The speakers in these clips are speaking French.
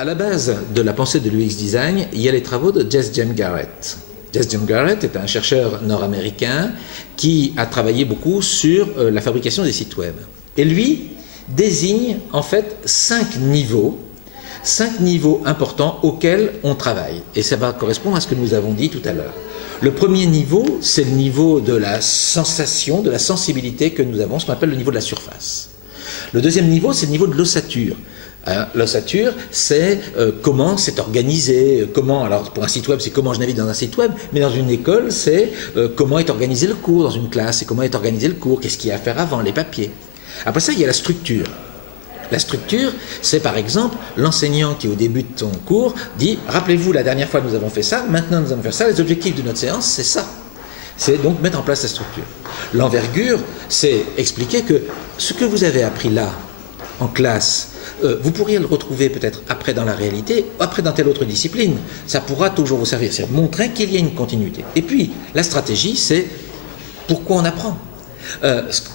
À la base de la pensée de l'UX Design, il y a les travaux de J. James Garrett. J. James Garrett est un chercheur nord-américain qui a travaillé beaucoup sur la fabrication des sites web. Et lui désigne en fait 5 niveaux importants auxquels on travaille. Et ça va correspondre à ce que nous avons dit tout à l'heure. Le premier niveau, c'est le niveau de la sensation, de la sensibilité que nous avons, ce qu'on appelle le niveau de la surface. Le deuxième niveau, c'est le niveau de l'ossature. L'ossature, c'est comment c'est organisé, comment, alors pour un site web, c'est comment je navigue dans un site web, mais dans une école, c'est comment est organisé le cours, dans une classe, c'est comment est organisé le cours, qu'est-ce qu'il y a à faire avant, les papiers. Après ça, il y a la structure. La structure, c'est par exemple l'enseignant qui au début de son cours dit « Rappelez-vous, la dernière fois nous avons fait ça, maintenant nous allons faire ça, les objectifs de notre séance, c'est ça ». C'est donc mettre en place la structure. L'envergure, c'est expliquer que ce que vous avez appris là, en classe, vous pourriez le retrouver peut-être après dans la réalité, après dans telle autre discipline. Ça pourra toujours vous servir. C'est montrer qu'il y a une continuité. Et puis, la stratégie, c'est pourquoi on apprend.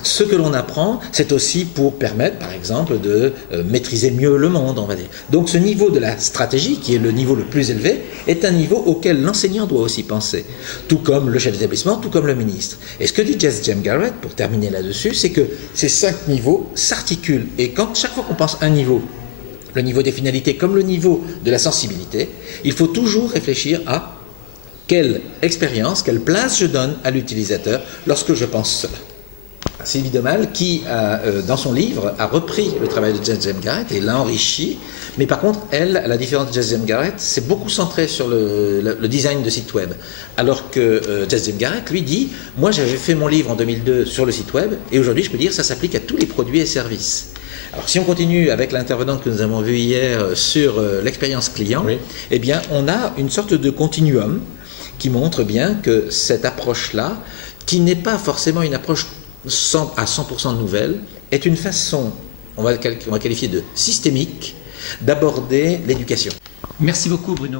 Ce que l'on apprend, c'est aussi pour permettre, par exemple, de maîtriser mieux le monde, on va dire. Donc ce niveau de la stratégie, qui est le niveau le plus élevé, est un niveau auquel l'enseignant doit aussi penser, tout comme le chef d'établissement, tout comme le ministre. Et ce que dit J. James Garrett, pour terminer là-dessus, c'est que ces 5 niveaux s'articulent. Et quand chaque fois qu'on pense un niveau, le niveau des finalités comme le niveau de la sensibilité, il faut toujours réfléchir à quelle expérience, quelle place je donne à l'utilisateur lorsque je pense cela. Sylvie Demal, qui, dans son livre, a repris le travail de J. James Garrett et l'a enrichi. Mais par contre, elle, à la différence de J. James Garrett, c'est beaucoup centré sur le design de site web. Alors que J. James Garrett, lui, dit « Moi, j'avais fait mon livre en 2002 sur le site web, et aujourd'hui, je peux dire que ça s'applique à tous les produits et services. » Alors, si on continue avec l'intervenante que nous avons vue hier sur l'expérience client, oui. Eh bien, on a une sorte de continuum qui montre bien que cette approche-là, qui n'est pas forcément une approche à 100% nouvelle, est une façon, on va qualifier de systémique, d'aborder l'éducation. Merci beaucoup Bruno.